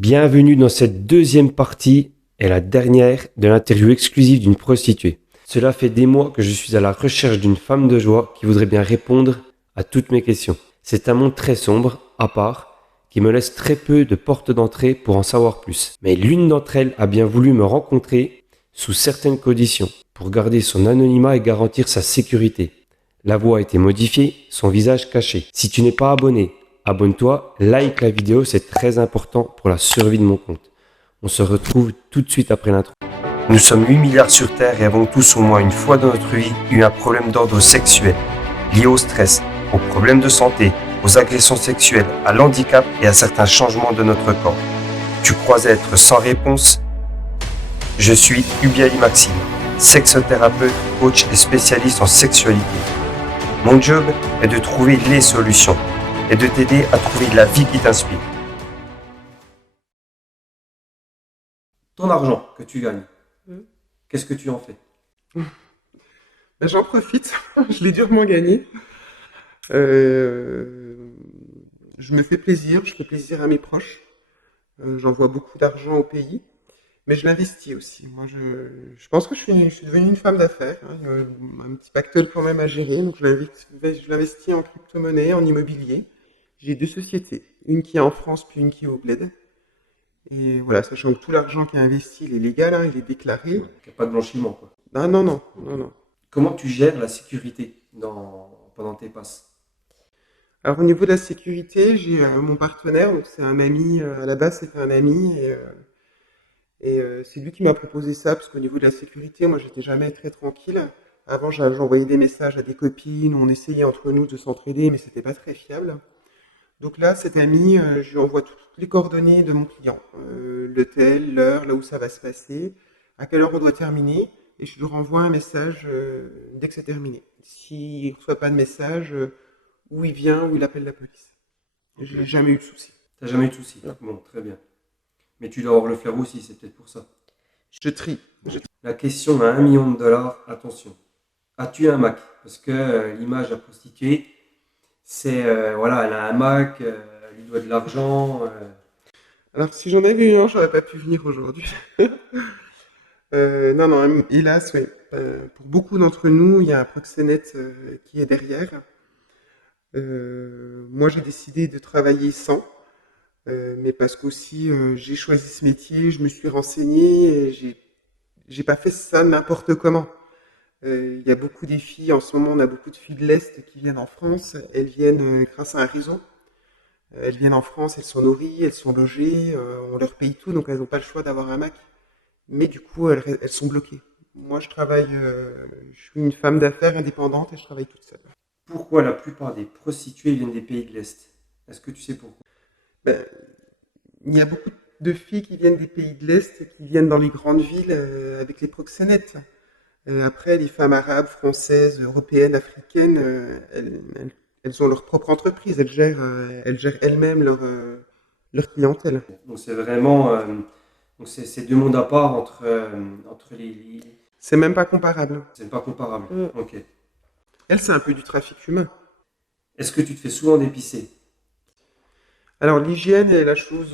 Bienvenue dans cette deuxième partie et la dernière de l'interview exclusive d'une prostituée. Cela fait des mois que je suis à la recherche d'une femme de joie qui voudrait bien répondre à toutes mes questions. C'est un monde très sombre, à part, qui me laisse très peu de portes d'entrée pour en savoir plus. Mais l'une d'entre elles a bien voulu me rencontrer sous certaines conditions pour garder son anonymat et garantir sa sécurité. La voix a été modifiée, son visage caché. Si tu n'es pas abonné, abonne-toi, like la vidéo, c'est très important pour la survie de mon compte. On se retrouve tout de suite après l'intro. Nous sommes 8 milliards sur Terre et avons tous au moins une fois dans notre vie eu un problème d'ordre sexuel, lié au stress, aux problèmes de santé, aux agressions sexuelles, à l'handicap et à certains changements de notre corps. Tu crois être sans réponse? Je suis Ubiali Maxime, sexothérapeute, coach et spécialiste en sexualité. Mon job est de trouver les solutions et de t'aider à trouver la vie qui t'inspire. Ton argent que tu gagnes, qu'est-ce que tu en fais? Ben, j'en profite, je l'ai durement gagné. Je me fais plaisir, je fais plaisir à mes proches. J'envoie beaucoup d'argent au pays, mais je l'investis aussi. Moi, je pense que je suis devenue une femme d'affaires, hein. Il y a un petit pactole quand même à gérer, donc je l'investis en crypto-monnaie, en immobilier. J'ai deux sociétés, une qui est en France puis une qui est au Bled. Et voilà, sachant que tout l'argent qui est investi, il est légal, hein, il est déclaré. Il n'y a pas de blanchiment, quoi. Ah non, non, non, non. Comment tu gères la sécurité pendant tes passes? Alors au niveau de la sécurité, j'ai mon partenaire, donc c'est un ami, à la base c'était un ami, c'est lui qui m'a proposé ça, parce qu'au niveau de la sécurité, moi j'étais jamais très tranquille. Avant j'envoyais des messages à des copines, on essayait entre nous de s'entraider, mais c'était pas très fiable. Donc là, cet ami, je lui envoie toutes les coordonnées de mon client, l'hôtel, l'heure, là où ça va se passer, à quelle heure on doit terminer, et je lui renvoie un message dès que c'est terminé. S'il ne reçoit pas de message, où il vient, où il appelle la police. Et Ok. j'ai jamais eu de soucis. T'as jamais eu de soucis? Non. Bon, très bien. Mais tu dois avoir le flair aussi, c'est peut-être pour ça. Je trie. La question à 1 million de dollars, attention. As-tu un Mac? Parce que l'image à prostituée, c'est, voilà, elle a un Mac, elle lui doit de l'argent. Alors si j'en avais eu un, j'aurais pas pu venir aujourd'hui. Non, non, hélas, oui. Pour beaucoup d'entre nous, il y a un proxénète qui est derrière. Moi, j'ai décidé de travailler sans. Mais parce qu'aussi j'ai choisi ce métier, je me suis renseigné, et j'ai pas fait ça n'importe comment. Il y a beaucoup des filles, en ce moment on a beaucoup de filles de l'Est qui viennent en France, elles viennent grâce à un réseau. Elles viennent en France, elles sont nourries, elles sont logées, on leur paye tout, donc elles n'ont pas le choix d'avoir un Mac. Mais du coup elles sont bloquées. Moi je travaille, je suis une femme d'affaires indépendante et je travaille toute seule. Pourquoi la plupart des prostituées viennent des pays de l'Est? Est-ce que tu sais pourquoi? Ben, il y a beaucoup de filles qui viennent des pays de l'Est, qui viennent dans les grandes villes avec les proxénètes. Après, les femmes arabes, françaises, européennes, africaines, elles ont leur propre entreprise. Elles gèrent elles-mêmes leur clientèle. Donc c'est vraiment, donc c'est deux mondes à part entre les. C'est même pas comparable. C'est pas comparable. Mm. Ok. Elle, c'est un peu du trafic humain. Est-ce que tu te fais souvent dépisser? Alors, l'hygiène est la chose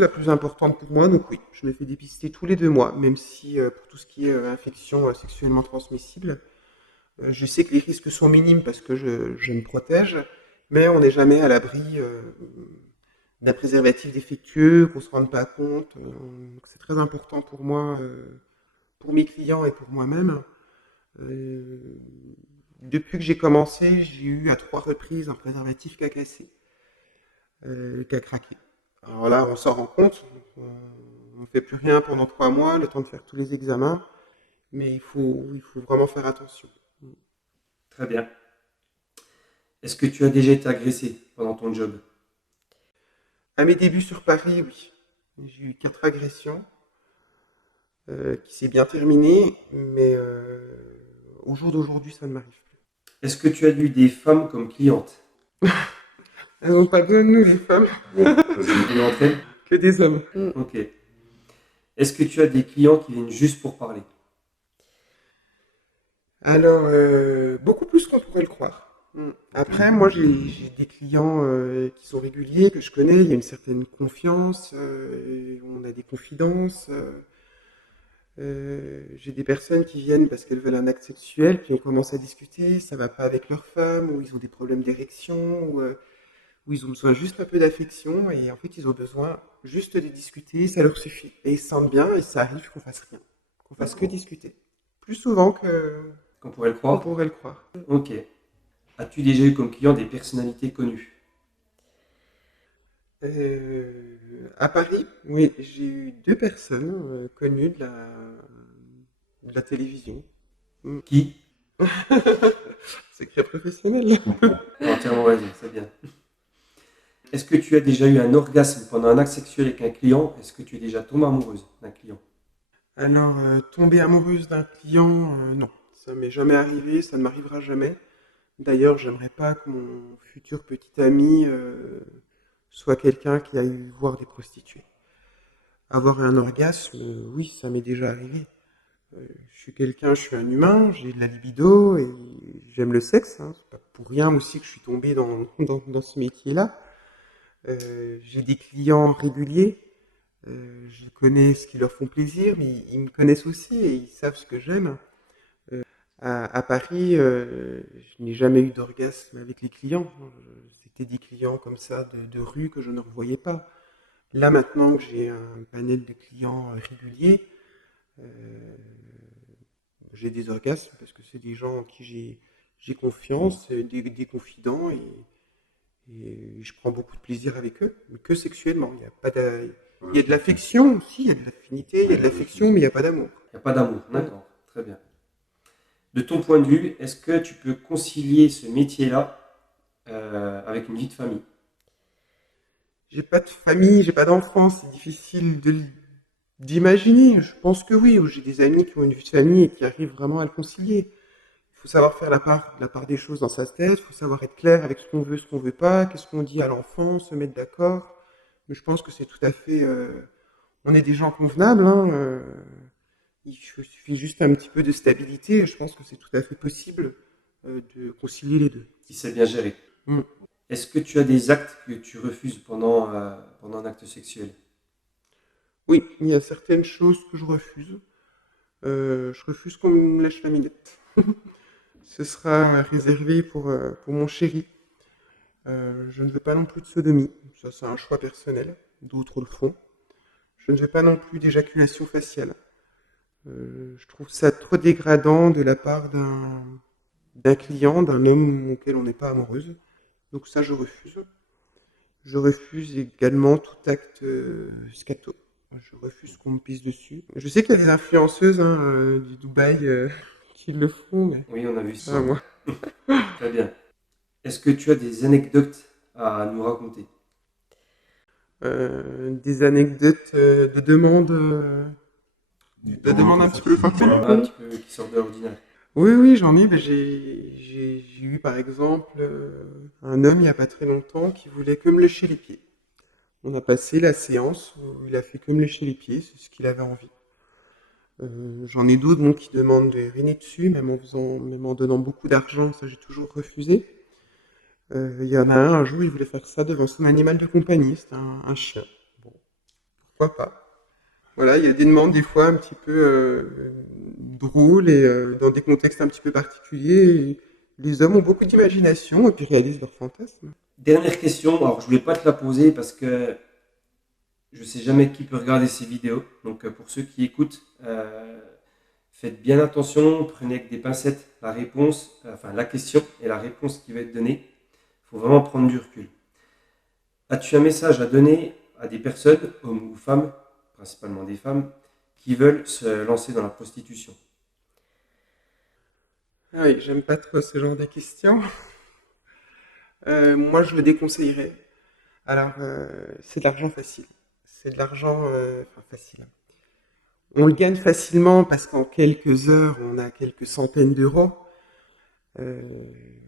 la plus importante pour moi. Donc oui, je me fais dépister tous les 2 mois, même si pour tout ce qui est infection sexuellement transmissible, je sais que les risques sont minimes parce que je me protège, mais on n'est jamais à l'abri d'un préservatif défectueux, qu'on ne se rende pas compte. Donc c'est très important pour moi, pour mes clients et pour moi-même. Euh, Depuis que j'ai commencé, j'ai eu à 3 reprises un préservatif qui a cassé, qui a craqué. Alors là, on s'en rend compte. On ne fait plus rien pendant 3 mois, le temps de faire tous les examens, mais il faut vraiment faire attention. Très bien. Est-ce que tu as déjà été agressé pendant ton job? À mes débuts sur Paris, oui. J'ai eu 4 agressions qui s'est bien terminé, mais au jour d'aujourd'hui, ça ne m'arrive plus. Est-ce que tu as eu des femmes comme clientes? Elles n'ont pas besoin de nous, les femmes, Une d'entre elles? que des hommes. Ok. Est-ce que tu as des clients qui viennent juste pour parler? Alors, beaucoup plus qu'on pourrait le croire. Après, moi, j'ai des clients qui sont réguliers, que je connais, il y a une certaine confiance, on a des confidences. J'ai des personnes qui viennent parce qu'elles veulent un acte sexuel, puis on commence à discuter, ça va pas avec leur femme, ou ils ont des problèmes d'érection, ou ils ont besoin juste un peu d'affection, et en fait, ils ont besoin juste de discuter, ça leur suffit. Et ils se sentent bien, et ça arrive qu'on fasse rien, qu'on fasse que D'accord. discuter. Plus souvent que Qu'on pourrait le qu'on croire. pourrait le croire. Ok. As-tu déjà eu comme client des personnalités connues? À Paris, oui, j'ai eu deux personnes connues de la télévision. Mm. Qui? Secret professionnel. T'as entièrement raison, c'est bien. Est-ce que tu as déjà eu un orgasme pendant un acte sexuel avec un client? Est-ce que tu es déjà tombée amoureuse d'un client? Alors, tomber amoureuse d'un client, non, ça m'est jamais arrivé, ça ne m'arrivera jamais. D'ailleurs, j'aimerais pas que mon futur petit ami soit quelqu'un qui aille voir des prostituées. Avoir un orgasme, oui, ça m'est déjà arrivé. Je suis quelqu'un, je suis un humain, j'ai de la libido et j'aime le sexe, hein. C'est pas pour rien aussi que je suis tombé dans ce métier-là. J'ai des clients réguliers, je connais ce qui leur font plaisir, mais ils me connaissent aussi et ils savent ce que j'aime. À Paris, je n'ai jamais eu d'orgasme avec les clients. C'était des clients comme ça de rue que je ne revoyais pas. Là maintenant que j'ai un panel de clients réguliers, euh, j'ai des orgasmes parce que c'est des gens en qui j'ai confiance, des confidents et je prends beaucoup de plaisir avec eux, mais que sexuellement. Il y a pas il y a de l'affection aussi, il y a de l'affinité, il y a de l'affection, mais il n'y a pas d'amour. Il n'y a pas d'amour, Mm. d'accord, très bien. De ton point de vue, est-ce que tu peux concilier ce métier-là avec une vie de famille? J'ai pas de famille, j'ai pas d'enfant, c'est difficile d'imaginer. Je pense que oui, j'ai des amis qui ont une vie de famille et qui arrivent vraiment à le concilier. Il faut savoir faire la part des choses dans sa tête, il faut savoir être clair avec ce qu'on veut pas, qu'est-ce qu'on dit à l'enfant, se mettre d'accord. Mais je pense que c'est tout à fait. On est des gens convenables, hein, suffit juste un petit peu de stabilité. Et je pense que c'est tout à fait possible de concilier les deux. Si c'est bien géré. Mm. Est-ce que tu as des actes que tu refuses pendant un acte sexuel? Oui, il y a certaines choses que je refuse. Je refuse qu'on me lèche la minette. Ce sera réservé pour mon chéri. Je ne veux pas non plus de sodomie. Ça, c'est un choix personnel. D'autres le font. Je ne veux pas non plus d'éjaculation faciale. Je trouve ça trop dégradant de la part d'un client, d'un homme auquel on n'est pas amoureuse. Donc ça, je refuse. Je refuse également tout acte scato. Je refuse qu'on me pisse dessus. Je sais qu'il y a des influenceuses hein, du Dubaï qui le font, mais Oui, on a vu pas ça. moi. Très bien. Est-ce que tu as des anecdotes à nous raconter? Des anecdotes de demande un petit peu farfelues. Un petit peu qui sort de l'ordinaire. Oui, oui, j'en ai. Ben, j'ai eu par exemple un homme il n'y a pas très longtemps qui voulait que me lécher les pieds. On a passé la séance où il a fait que me lécher les pieds, c'est ce qu'il avait envie. J'en ai d'autres bon, qui demandent de uriner dessus, même en donnant beaucoup d'argent, ça j'ai toujours refusé. Il y en a un jour, il voulait faire ça devant son animal de compagnie, c'était un chien. Bon, pourquoi pas? Voilà, il y a des demandes des fois un petit peu drôles et dans des contextes un petit peu particuliers. Et les hommes ont beaucoup d'imagination et puis réalisent leurs fantasmes. Dernière question. Alors, je voulais pas te la poser parce que je sais jamais qui peut regarder ces vidéos. Donc, pour ceux qui écoutent, faites bien attention. Prenez avec des pincettes la réponse, enfin la question et la réponse qui va être donnée. Il faut vraiment prendre du recul. As-tu un message à donner à des personnes, hommes ou femmes, principalement des femmes, qui veulent se lancer dans la prostitution? Ah oui, j'aime pas trop ce genre de questions. Moi, je le déconseillerais. Alors, c'est de l'argent facile. C'est de l'argent enfin, facile. On le gagne facilement parce qu'en quelques heures, on a quelques centaines d'euros. Euh,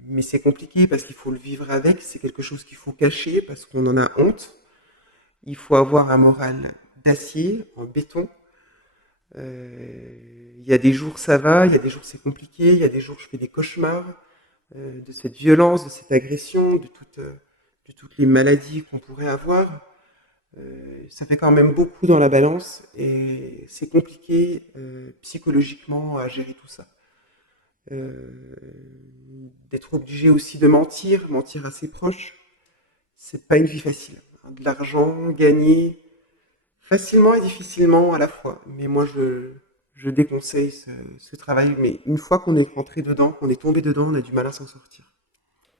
mais c'est compliqué parce qu'il faut le vivre avec. C'est quelque chose qu'il faut cacher parce qu'on en a honte. Il faut avoir un moral d'acier, en béton. Il y a des jours ça va, il y a des jours c'est compliqué, il y a des jours je fais des cauchemars. de cette violence, de cette agression, de toutes les maladies qu'on pourrait avoir. Ça fait quand même beaucoup dans la balance et c'est compliqué psychologiquement à gérer tout ça. Euh, D'être obligé aussi de mentir, mentir à ses proches, c'est pas une vie facile. De l'argent gagné facilement et difficilement à la fois. Mais moi, je déconseille ce travail. Mais une fois qu'on est rentré dedans, qu'on est tombé dedans, on a du mal à s'en sortir.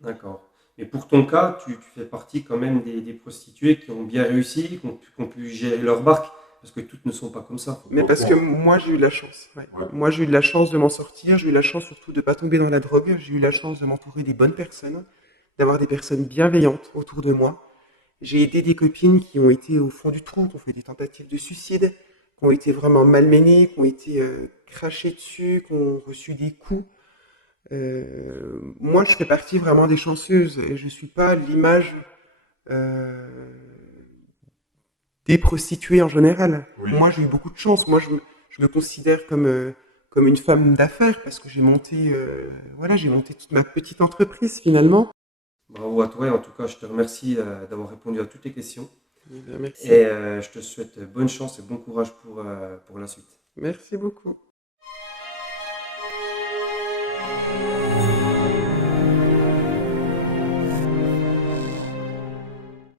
D'accord. Mais pour ton cas, tu fais partie quand même des prostituées qui ont bien réussi, qui ont pu gérer leur barque, parce que toutes ne sont pas comme ça. Mais parce que moi, j'ai eu de la chance. Ouais. Moi, j'ai eu de la chance de m'en sortir. J'ai eu la chance surtout de ne pas tomber dans la drogue. J'ai eu la chance de m'entourer des bonnes personnes, d'avoir des personnes bienveillantes autour de moi. J'ai aidé des copines qui ont été au fond du trou, qui ont fait des tentatives de suicide, qui ont été vraiment malmenées, qui ont été crachées dessus, qui ont reçu des coups. Moi, je fais partie vraiment des chanceuses et je suis pas l'image euh, des prostituées en général. Oui. Moi, j'ai eu beaucoup de chance. Je me considère comme une femme d'affaires parce que voilà, j'ai monté toute ma petite entreprise finalement. Bravo à toi et en tout cas, je te remercie d'avoir répondu à toutes tes questions. Eh bien, merci. Et je te souhaite bonne chance et bon courage pour la suite. Merci beaucoup.